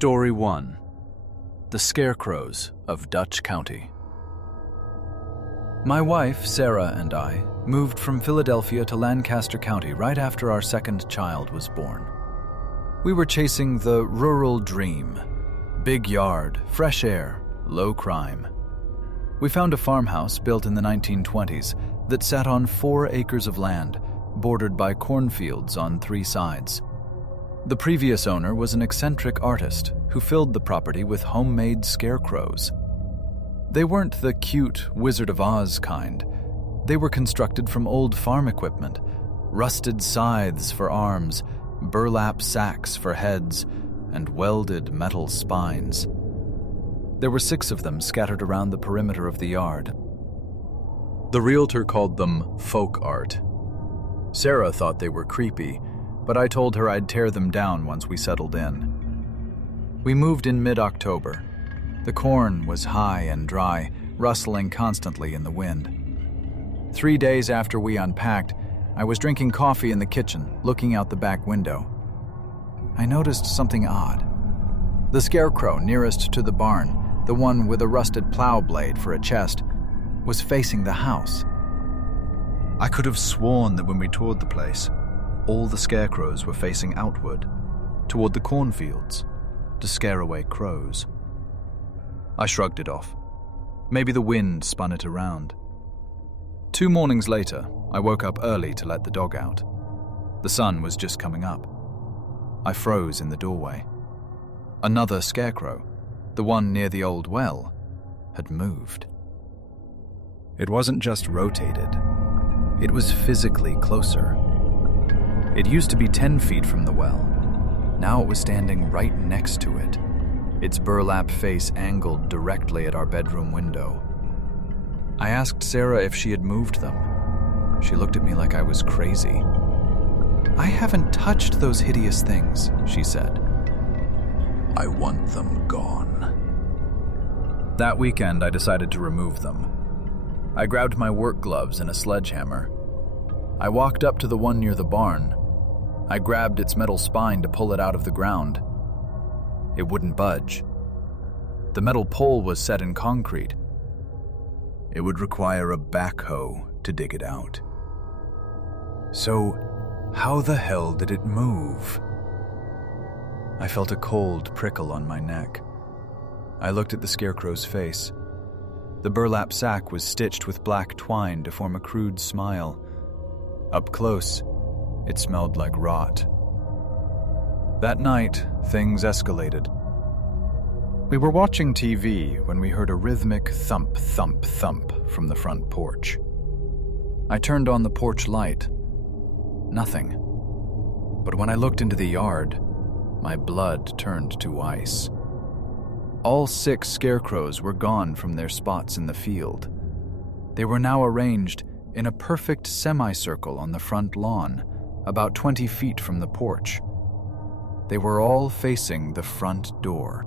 Story 1. The Scarecrows of Dutch County. My wife, Sarah, and I moved from Philadelphia to Lancaster County right after our second child was born. We were chasing the rural dream. Big yard, fresh air, low crime. We found a farmhouse built in the 1920s that sat on 4 acres of land, bordered by cornfields on 3 sides. The previous owner was an eccentric artist who filled the property with homemade scarecrows. They weren't the cute Wizard of Oz kind. They were constructed from old farm equipment, rusted scythes for arms, burlap sacks for heads, and welded metal spines. There were 6 of them scattered around the perimeter of the yard. The realtor called them folk art. Sarah thought they were creepy, but I told her I'd tear them down once we settled in. We moved in mid-October. The corn was high and dry, rustling constantly in the wind. 3 days after we unpacked, I was drinking coffee in the kitchen, looking out the back window. I noticed something odd. The scarecrow nearest to the barn, the one with a rusted plow blade for a chest, was facing the house. I could have sworn that when we toured the place, all the scarecrows were facing outward, toward the cornfields, to scare away crows. I shrugged it off. Maybe the wind spun it around. 2 mornings later, I woke up early to let the dog out. The sun was just coming up. I froze in the doorway. Another scarecrow, the one near the old well, had moved. It wasn't just rotated. It was physically closer. It used to be 10 feet from the well. Now it was standing right next to it, its burlap face angled directly at our bedroom window. I asked Sarah if she had moved them. She looked at me like I was crazy. "I haven't touched those hideous things," she said. "I want them gone." That weekend, I decided to remove them. I grabbed my work gloves and a sledgehammer. I walked up to the one near the barn. I grabbed its metal spine to pull it out of the ground. It wouldn't budge. The metal pole was set in concrete. It would require a backhoe to dig it out. So, how the hell did it move? I felt a cold prickle on my neck. I looked at the scarecrow's face. The burlap sack was stitched with black twine to form a crude smile. Up close, it smelled like rot. That night, things escalated. We were watching TV when we heard a rhythmic thump, thump, thump from the front porch. I turned on the porch light. Nothing. But when I looked into the yard, my blood turned to ice. All 6 scarecrows were gone from their spots in the field. They were now arranged in a perfect semicircle on the front lawn, about 20 feet from the porch. They were all facing the front door.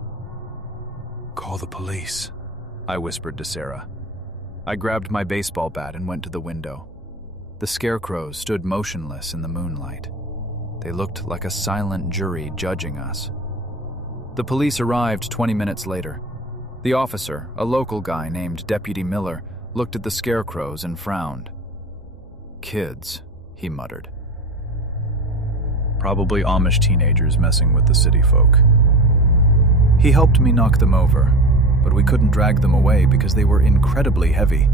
"Call the police," I whispered to Sarah. I grabbed my baseball bat and went to the window. The scarecrows stood motionless in the moonlight. They looked like a silent jury judging us. The police arrived 20 minutes later. The officer, a local guy named Deputy Miller, looked at the scarecrows and frowned. "Kids," he muttered. "Probably Amish teenagers messing with the city folk." He helped me knock them over, but we couldn't drag them away because they were incredibly heavy.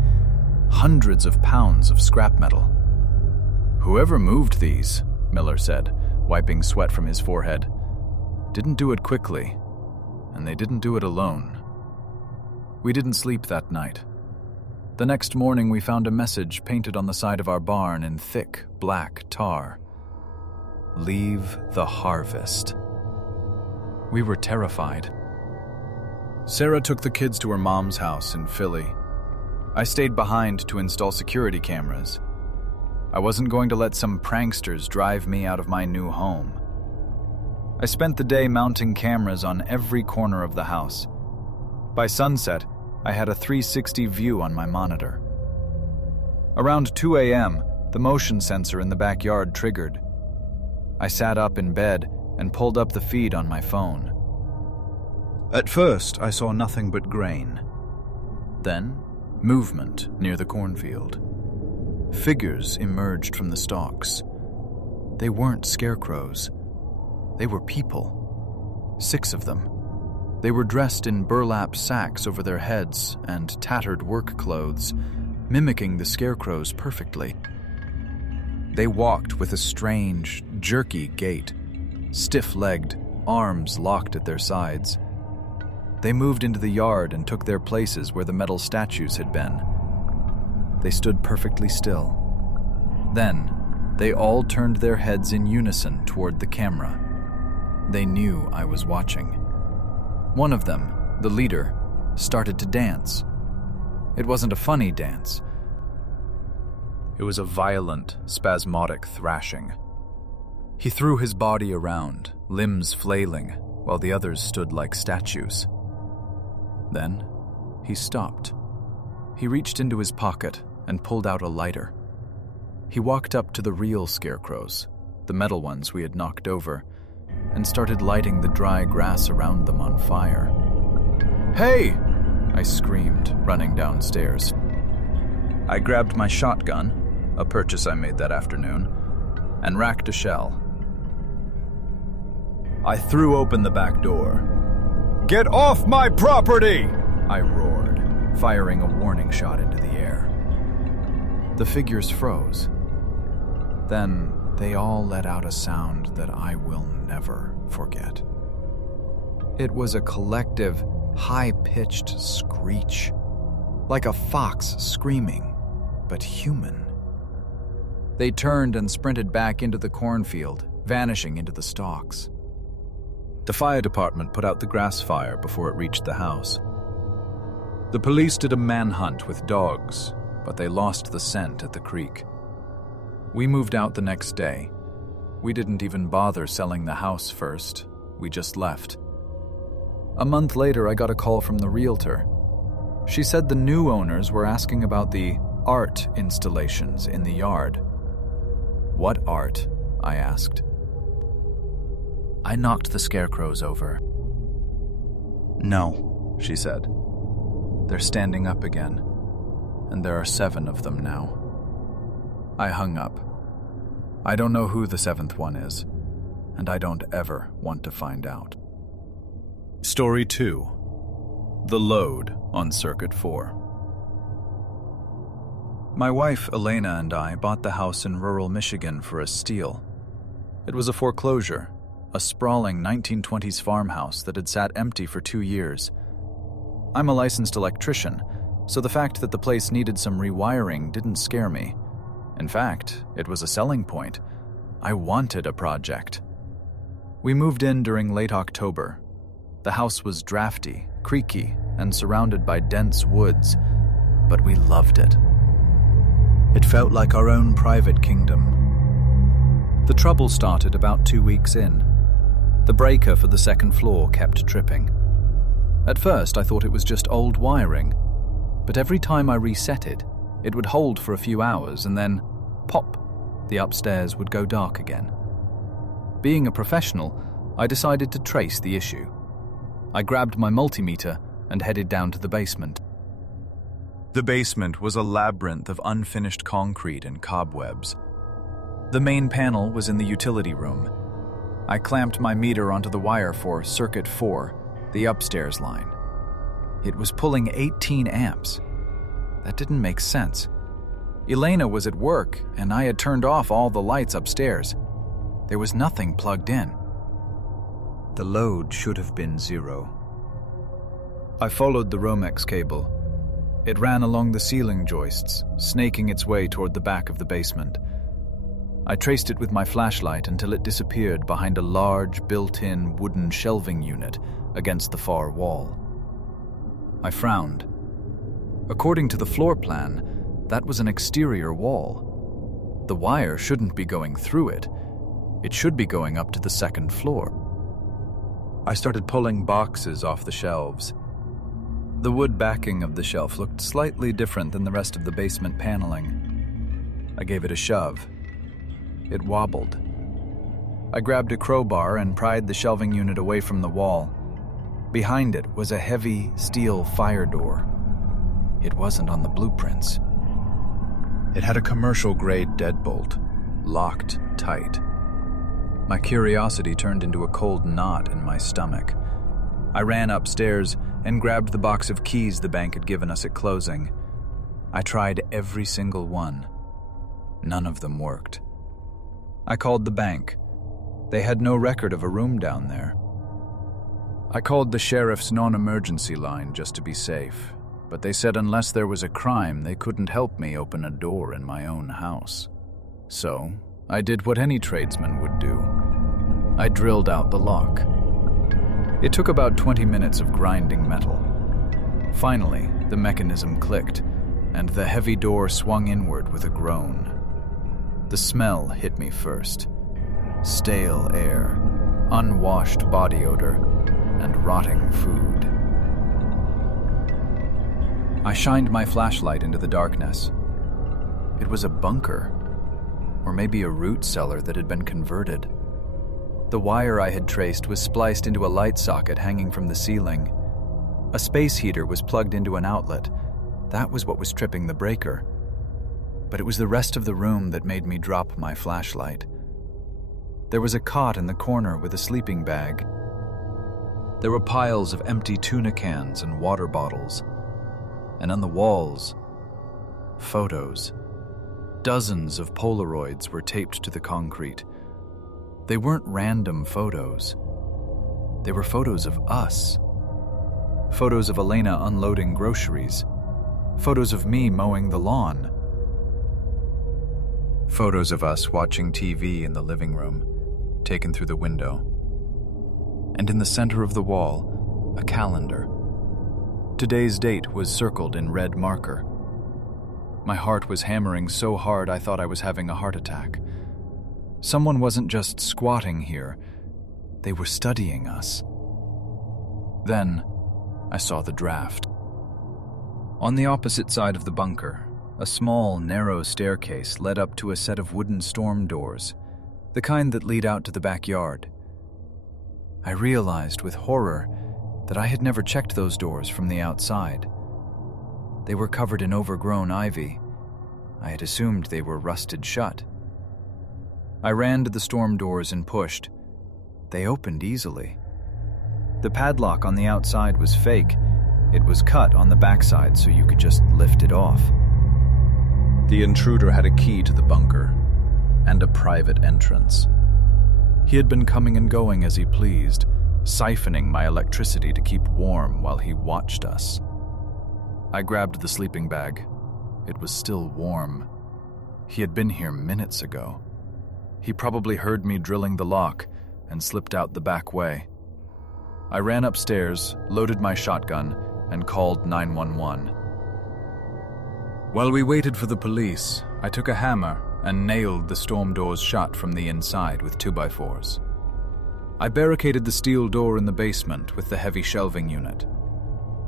Hundreds of pounds of scrap metal. "Whoever moved these," Miller said, wiping sweat from his forehead, "didn't do it quickly, and they didn't do it alone." We didn't sleep that night. The next morning we found a message painted on the side of our barn in thick, black tar. "Leave the harvest." We were terrified. Sarah took the kids to her mom's house in Philly. I stayed behind to install security cameras. I wasn't going to let some pranksters drive me out of my new home. I spent the day mounting cameras on every corner of the house. By sunset, I had a 360 view on my monitor. Around 2 a.m., the motion sensor in the backyard triggered. I sat up in bed and pulled up the feed on my phone. At first, I saw nothing but grain. Then, movement near the cornfield. Figures emerged from the stalks. They weren't scarecrows. They were people. 6 of them. They were dressed in burlap sacks over their heads and tattered work clothes, mimicking the scarecrows perfectly. They walked with a strange, jerky gait, stiff-legged, arms locked at their sides. They moved into the yard and took their places where the metal statues had been. They stood perfectly still. Then, they all turned their heads in unison toward the camera. They knew I was watching. One of them, the leader, started to dance. It wasn't a funny dance. It was a violent, spasmodic thrashing. He threw his body around, limbs flailing, while the others stood like statues. Then, he stopped. He reached into his pocket and pulled out a lighter. He walked up to the real scarecrows, the metal ones we had knocked over, and started lighting the dry grass around them on fire. "Hey!" I screamed, running downstairs. I grabbed my shotgun, a purchase I made that afternoon, and racked a shell. I threw open the back door. "Get off my property!" I roared, firing a warning shot into the air. The figures froze. Then they all let out a sound that I will never forget. It was a collective, high-pitched screech, like a fox screaming, but human. They turned and sprinted back into the cornfield, vanishing into the stalks. The fire department put out the grass fire before it reached the house. The police did a manhunt with dogs, but they lost the scent at the creek. We moved out the next day. We didn't even bother selling the house first. We just left. A month later, I got a call from the realtor. She said the new owners were asking about the art installations in the yard. "What art?" I asked. "I knocked the scarecrows over." "No," she said. "They're standing up again, and there are 7 of them now." I hung up. I don't know who the 7th one is, and I don't ever want to find out. Story 2. The Load on Circuit 4. My wife, Elena, and I bought the house in rural Michigan for a steal. It was a foreclosure, a sprawling 1920s farmhouse that had sat empty for 2 years. I'm a licensed electrician, so the fact that the place needed some rewiring didn't scare me. In fact, it was a selling point. I wanted a project. We moved in during late October. The house was drafty, creaky, and surrounded by dense woods, but we loved it. It felt like our own private kingdom. The trouble started about 2 weeks in. The breaker for the second floor kept tripping. At first, I thought it was just old wiring, but every time I reset it, it would hold for a few hours and then, pop, the upstairs would go dark again. Being a professional, I decided to trace the issue. I grabbed my multimeter and headed down to the basement. The basement was a labyrinth of unfinished concrete and cobwebs. The main panel was in the utility room. I clamped my meter onto the wire for Circuit 4, the upstairs line. It was pulling 18 amps. That didn't make sense. Elena was at work, and I had turned off all the lights upstairs. There was nothing plugged in. The load should have been 0. I followed the Romex cable. It ran along the ceiling joists, snaking its way toward the back of the basement. I traced it with my flashlight until it disappeared behind a large, built-in wooden shelving unit against the far wall. I frowned. According to the floor plan, that was an exterior wall. The wire shouldn't be going through it. It should be going up to the second floor. I started pulling boxes off the shelves. The wood backing of the shelf looked slightly different than the rest of the basement paneling. I gave it a shove. It wobbled. I grabbed a crowbar and pried the shelving unit away from the wall. Behind it was a heavy steel fire door. It wasn't on the blueprints. It had a commercial-grade deadbolt, locked tight. My curiosity turned into a cold knot in my stomach. I ran upstairs and grabbed the box of keys the bank had given us at closing. I tried every single one. None of them worked. I called the bank. They had no record of a room down there. I called the sheriff's non-emergency line just to be safe, but they said unless there was a crime, they couldn't help me open a door in my own house. So, I did what any tradesman would do. I drilled out the lock. It took about 20 minutes of grinding metal. Finally, the mechanism clicked, and the heavy door swung inward with a groan. The smell hit me first. Stale air, unwashed body odor, and rotting food. I shined my flashlight into the darkness. It was a bunker, or maybe a root cellar that had been converted. The wire I had traced was spliced into a light socket hanging from the ceiling. A space heater was plugged into an outlet. That was what was tripping the breaker. But it was the rest of the room that made me drop my flashlight. There was a cot in the corner with a sleeping bag. There were piles of empty tuna cans and water bottles. And on the walls, photos. Dozens of Polaroids were taped to the concrete. They weren't random photos. They were photos of us. Photos of Elena unloading groceries. Photos of me mowing the lawn. Photos of us watching TV in the living room, taken through the window. And in the center of the wall, a calendar. Today's date was circled in red marker. My heart was hammering so hard I thought I was having a heart attack. Someone wasn't just squatting here, they were studying us. Then, I saw the draft. On the opposite side of the bunker, a small, narrow staircase led up to a set of wooden storm doors, the kind that lead out to the backyard. I realized with horror that I had never checked those doors from the outside. They were covered in overgrown ivy. I had assumed they were rusted shut. I ran to the storm doors and pushed. They opened easily. The padlock on the outside was fake. It was cut on the backside so you could just lift it off. The intruder had a key to the bunker and a private entrance. He had been coming and going as he pleased, siphoning my electricity to keep warm while he watched us. I grabbed the sleeping bag. It was still warm. He had been here minutes ago. He probably heard me drilling the lock and slipped out the back way. I ran upstairs, loaded my shotgun, and called 911. While we waited for the police, I took a hammer and nailed the storm doors shut from the inside with 2x4s. I barricaded the steel door in the basement with the heavy shelving unit.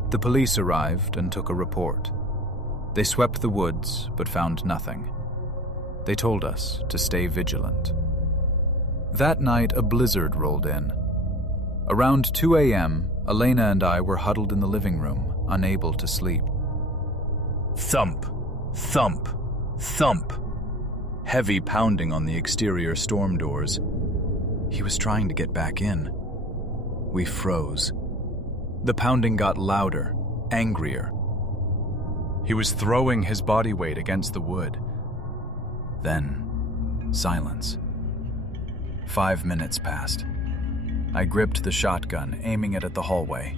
The police arrived and took a report. They swept the woods but found nothing. They told us to stay vigilant. That night, a blizzard rolled in. Around 2 a.m., Elena and I were huddled in the living room, unable to sleep. Thump, thump, thump. Heavy pounding on the exterior storm doors. He was trying to get back in. We froze. The pounding got louder, angrier. He was throwing his body weight against the wood. Then, silence. 5 minutes passed. I gripped the shotgun, aiming it at the hallway.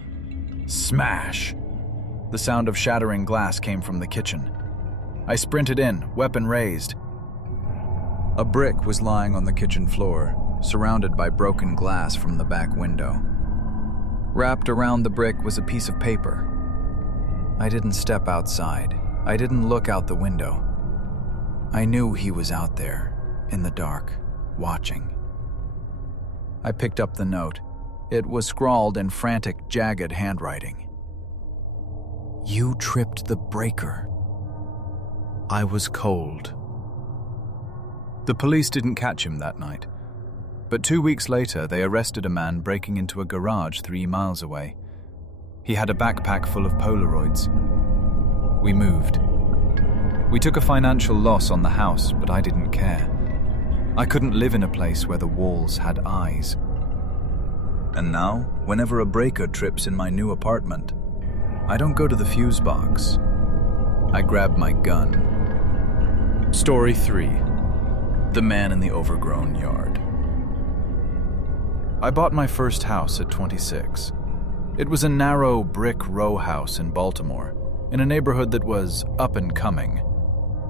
Smash! The sound of shattering glass came from the kitchen. I sprinted in, weapon raised. A brick was lying on the kitchen floor, surrounded by broken glass from the back window. Wrapped around the brick was a piece of paper. I didn't step outside. I didn't look out the window. I knew he was out there, in the dark, watching. I picked up the note. It was scrawled in frantic, jagged handwriting. You tripped the breaker. I was cold. The police didn't catch him that night. But 2 weeks later, they arrested a man breaking into a garage 3 miles away. He had a backpack full of Polaroids. We moved. We took a financial loss on the house, but I didn't care. I couldn't live in a place where the walls had eyes. And now, whenever a breaker trips in my new apartment, I don't go to the fuse box. I grab my gun. Story 3. The Man in the Overgrown Yard. I bought my first house at 26. It was a narrow brick row house in Baltimore, in a neighborhood that was up and coming.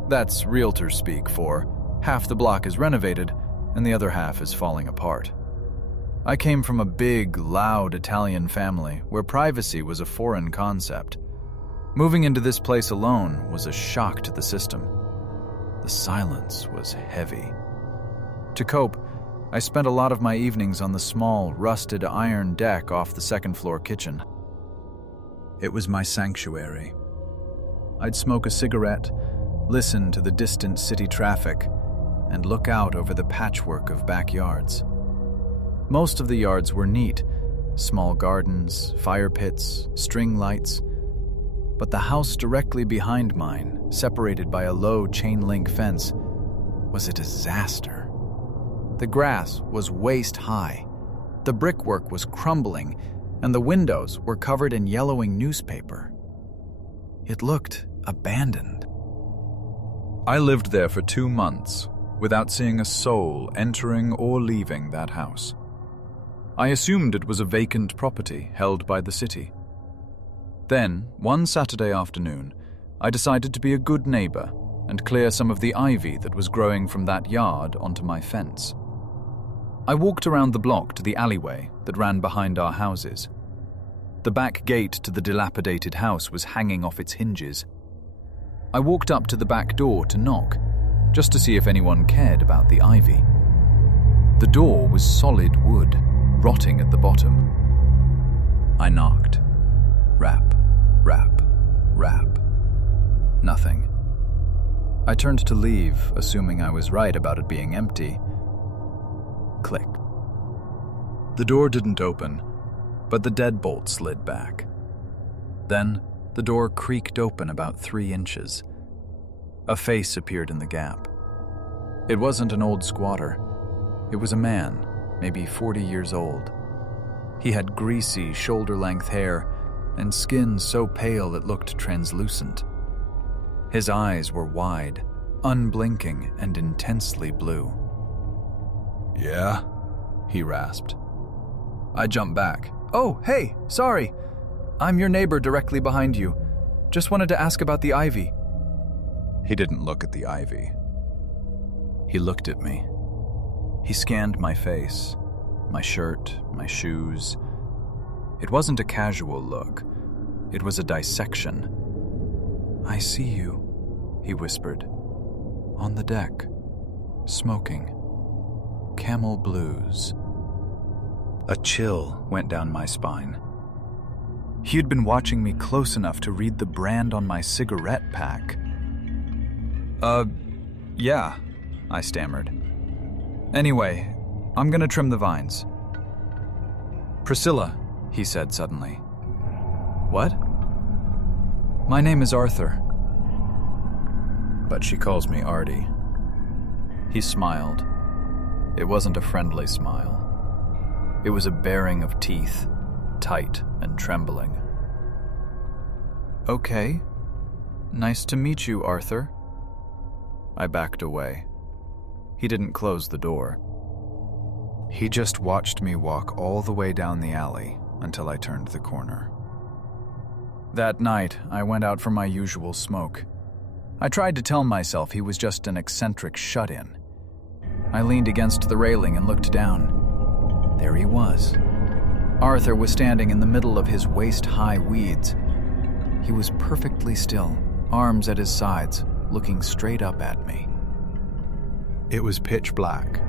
That's realtor speak for half the block is renovated and the other half is falling apart. I came from a big, loud Italian family where privacy was a foreign concept. Moving into this place alone was a shock to the system. The silence was heavy. To cope, I spent a lot of my evenings on the small, rusted iron deck off the second-floor kitchen. It was my sanctuary. I'd smoke a cigarette, listen to the distant city traffic, and look out over the patchwork of backyards. Most of the yards were neat, small gardens, fire pits, string lights. But the house directly behind mine, separated by a low chain-link fence, was a disaster. The grass was waist-high, the brickwork was crumbling, and the windows were covered in yellowing newspaper. It looked abandoned. I lived there for 2 months without seeing a soul entering or leaving that house. I assumed it was a vacant property held by the city. Then, one Saturday afternoon, I decided to be a good neighbor and clear some of the ivy that was growing from that yard onto my fence. I walked around the block to the alleyway that ran behind our houses. The back gate to the dilapidated house was hanging off its hinges. I walked up to the back door to knock, just to see if anyone cared about the ivy. The door was solid wood, rotting at the bottom. I knocked. Rap, rap, rap. Nothing. I turned to leave, assuming I was right about it being empty. Click. The door didn't open, but the deadbolt slid back. Then, the door creaked open about 3 inches. A face appeared in the gap. It wasn't an old squatter. It was a man, maybe 40 years old. He had greasy, shoulder-length hair and skin so pale it looked translucent. His eyes were wide, unblinking, and intensely blue. "Yeah?" he rasped. I jumped back. "Oh, hey, sorry. I'm your neighbor directly behind you. Just wanted to ask about the ivy." He didn't look at the ivy. He looked at me. He scanned my face, my shirt, my shoes. It wasn't a casual look. It was a dissection. "I see you," he whispered. "On the deck, smoking. Camel blues." A chill went down my spine. He had been watching me close enough to read the brand on my cigarette pack. Yeah, I stammered. "Anyway, I'm gonna trim the vines." "Priscilla," he said suddenly. "What?" "My name is Arthur." "But she calls me Artie." He smiled. It wasn't a friendly smile. It was a baring of teeth, tight and trembling. "Okay. Nice to meet you, Arthur." I backed away. He didn't close the door. He just watched me walk all the way down the alley until I turned the corner. That night, I went out for my usual smoke. I tried to tell myself he was just an eccentric shut-in. I leaned against the railing and looked down. There he was. Arthur was standing in the middle of his waist-high weeds. He was perfectly still, arms at his sides, looking straight up at me. It was pitch black,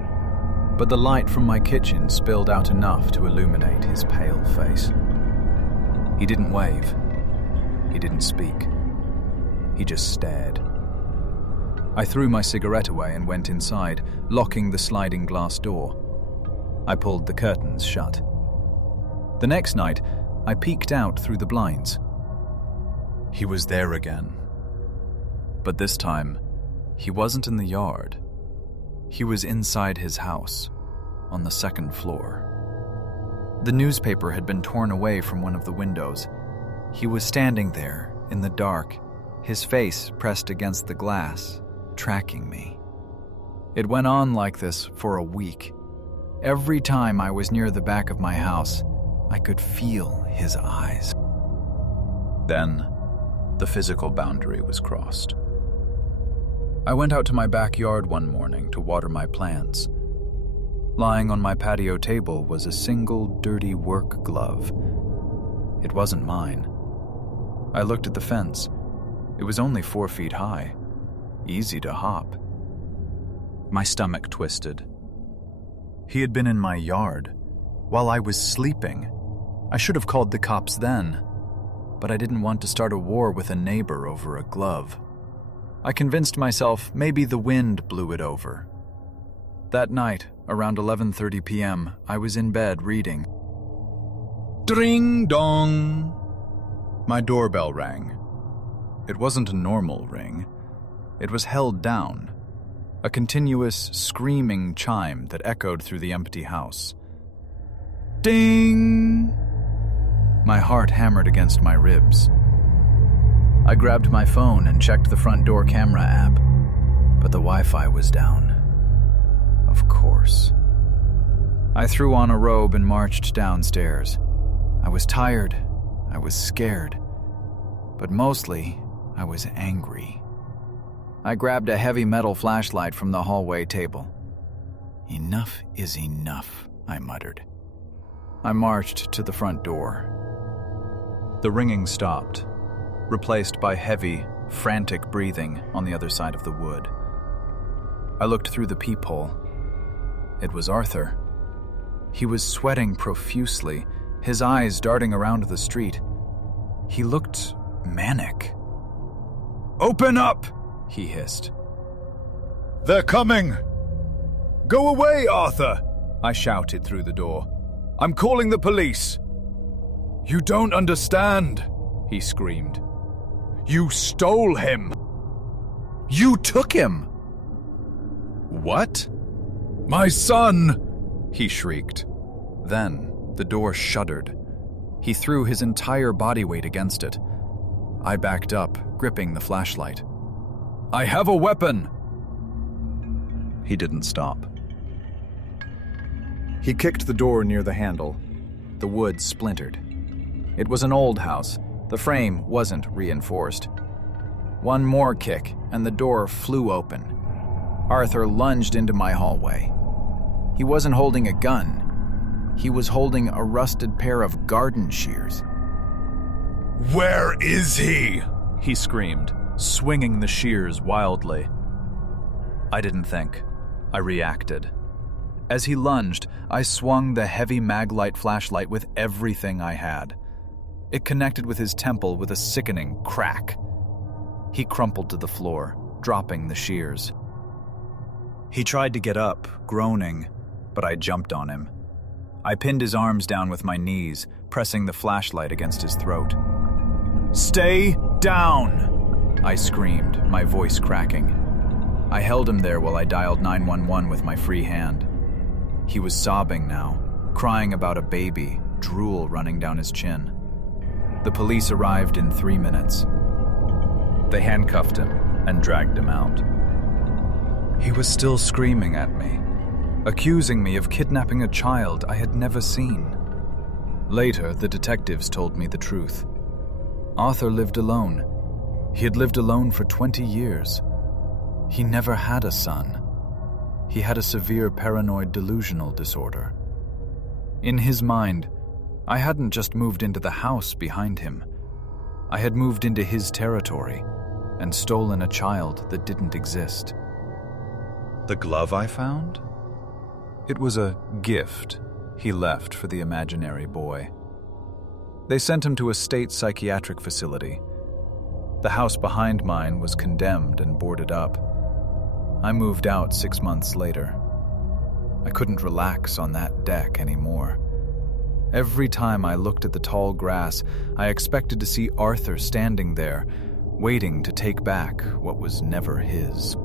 but the light from my kitchen spilled out enough to illuminate his pale face. He didn't wave. He didn't speak. He just stared. I threw my cigarette away and went inside, locking the sliding glass door. I pulled the curtains shut. The next night, I peeked out through the blinds. He was there again. But this time, he wasn't in the yard. He was inside his house, on the second floor. The newspaper had been torn away from one of the windows. He was standing there, in the dark, his face pressed against the glass, tracking me. It went on like this for a week. Every time I was near the back of my house, I could feel his eyes. Then, the physical boundary was crossed. I went out to my backyard one morning to water my plants. Lying on my patio table was a single dirty work glove. It wasn't mine. I looked at the fence. It was only 4 feet high. Easy to hop. My stomach twisted. He had been in my yard while I was sleeping. I should have called the cops then, but I didn't want to start a war with a neighbor over a glove. I convinced myself maybe the wind blew it over. That night, around 11:30 p.m., I was in bed reading. Dring dong! My doorbell rang. It wasn't a normal ring. It was held down, a continuous screaming chime that echoed through the empty house. Ding! My heart hammered against my ribs. I grabbed my phone and checked the front door camera app, but the Wi-Fi was down. Of course. I threw on a robe and marched downstairs. I was tired, I was scared, but mostly I was angry. I grabbed a heavy metal flashlight from the hallway table. Enough is enough, I muttered. I marched to the front door. The ringing stopped, replaced by heavy, frantic breathing on the other side of the wood. I looked through the peephole. It was Arthur. He was sweating profusely, his eyes darting around the street. He looked manic. "Open up!" he hissed. "They're coming!" "Go away, Arthur!" I shouted through the door. "I'm calling the police!" "You don't understand," he screamed. "You stole him!" "You took him!" "What?" "My son!" he shrieked. Then the door shuddered. He threw his entire body weight against it. I backed up, gripping the flashlight. "I have a weapon!" He didn't stop. He kicked the door near the handle. The wood splintered. It was an old house. The frame wasn't reinforced. One more kick, and the door flew open. Arthur lunged into my hallway. He wasn't holding a gun. He was holding a rusted pair of garden shears. "Where is he?" he screamed, swinging the shears wildly. I didn't think. I reacted. As he lunged, I swung the heavy maglite flashlight with everything I had. It connected with his temple with a sickening crack. He crumpled to the floor, dropping the shears. He tried to get up, groaning, but I jumped on him. I pinned his arms down with my knees, pressing the flashlight against his throat. "Stay down!" I screamed, my voice cracking. I held him there while I dialed 911 with my free hand. He was sobbing now, crying about a baby, drool running down his chin. The police arrived in 3 minutes. They handcuffed him and dragged him out. He was still screaming at me, accusing me of kidnapping a child I had never seen. Later, the detectives told me the truth. Arthur lived alone. He had lived alone for 20 years. He never had a son. He had a severe paranoid delusional disorder. In his mind, I hadn't just moved into the house behind him. I had moved into his territory and stolen a child that didn't exist. The glove I found? It was a gift he left for the imaginary boy. They sent him to a state psychiatric facility. The house behind mine was condemned and boarded up. I moved out 6 months later. I couldn't relax on that deck anymore. Every time I looked at the tall grass, I expected to see Arthur standing there, waiting to take back what was never his.